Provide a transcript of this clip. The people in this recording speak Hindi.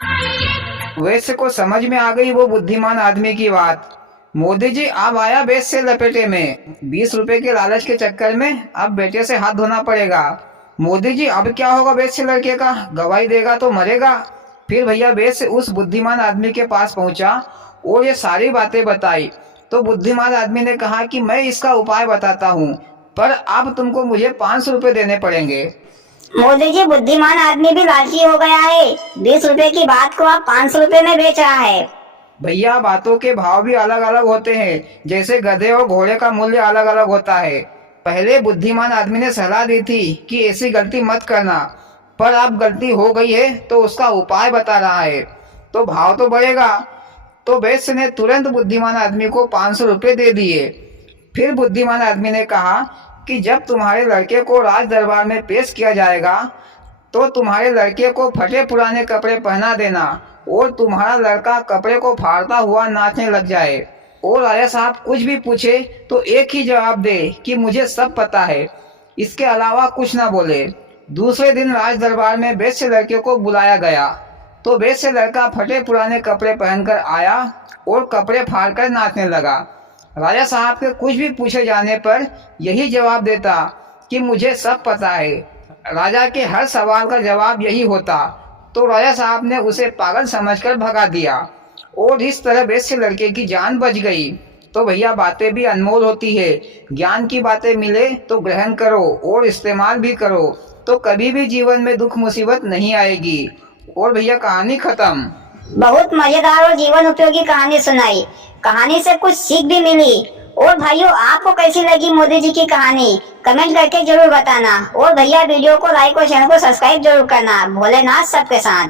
वैश्य को समझ में आ गई वो बुद्धिमान आदमी की बात। मोदी जी अब आया बेच से लपेटे में। 20 रुपए के लालच के चक्कर में अब बेटे से हाथ धोना पड़ेगा। मोदी जी अब क्या होगा बेच से लड़के का, गवाही देगा तो मरेगा। फिर भैया बेच से उस बुद्धिमान आदमी के पास पहुंचा और ये सारी बातें बताई। तो बुद्धिमान आदमी ने कहा कि मैं इसका उपाय बताता हूँ, पर अब तुमको मुझे 500 रुपए देने पड़ेंगे। मोदी जी, बुद्धिमान आदमी भी लालची हो गया है। 20 रुपए की बात को आप 500 रुपए में बेच रहा है। भैया बातों के भाव भी अलग अलग होते हैं, जैसे गधे और घोड़े का मूल्य अलग अलग होता है। पहले बुद्धिमान आदमी ने सलाह दी थी कि ऐसी गलती मत करना, पर अब गलती हो गई है तो उसका उपाय बता रहा है, तो भाव तो बढ़ेगा। तो वैश्य ने तुरंत बुद्धिमान आदमी को 500 रुपये दे दिए। फिर बुद्धिमान आदमी ने कहा कि जब तुम्हारे लड़के को राज दरबार में पेश किया जाएगा तो तुम्हारे लड़के को फटे पुराने कपड़े पहना देना और तुम्हारा लड़का कपड़े को फाड़ता हुआ नाचने लग जाए। और राजा साहब कुछ भी पूछे तो एक ही जवाब दे कि मुझे सब पता है, इसके अलावा कुछ ना बोले। दूसरे दिन राज दरबार में वैश्य लड़के को बुलाया गया तो वैश्य लड़का फटे पुराने कपड़े पहनकर आया और कपड़े फाड़कर नाचने लगा। राजा साहब के कुछ भी पूछे जाने पर यही जवाब देता कि मुझे सब पता है। राजा के हर सवाल का जवाब यही होता, तो राजा साहब ने उसे पागल समझकर भगा दिया और इस तरह वैश्य लड़के की जान बच गई। तो भैया बातें भी अनमोल होती है। ज्ञान की बातें मिले तो ग्रहण करो और इस्तेमाल भी करो, तो कभी भी जीवन में दुख मुसीबत नहीं आएगी। और भैया कहानी खत्म। बहुत मजेदार और जीवन उपयोगी कहानी सुनाई। कहानी से कुछ सीख भी मिली। और भाइयों, आपको कैसी लगी मोदी जी की कहानी, कमेंट करके जरूर बताना। और भैया वीडियो को लाइक और चैनल को सब्सक्राइब जरूर करना। भोलेनाथ सबके साथ।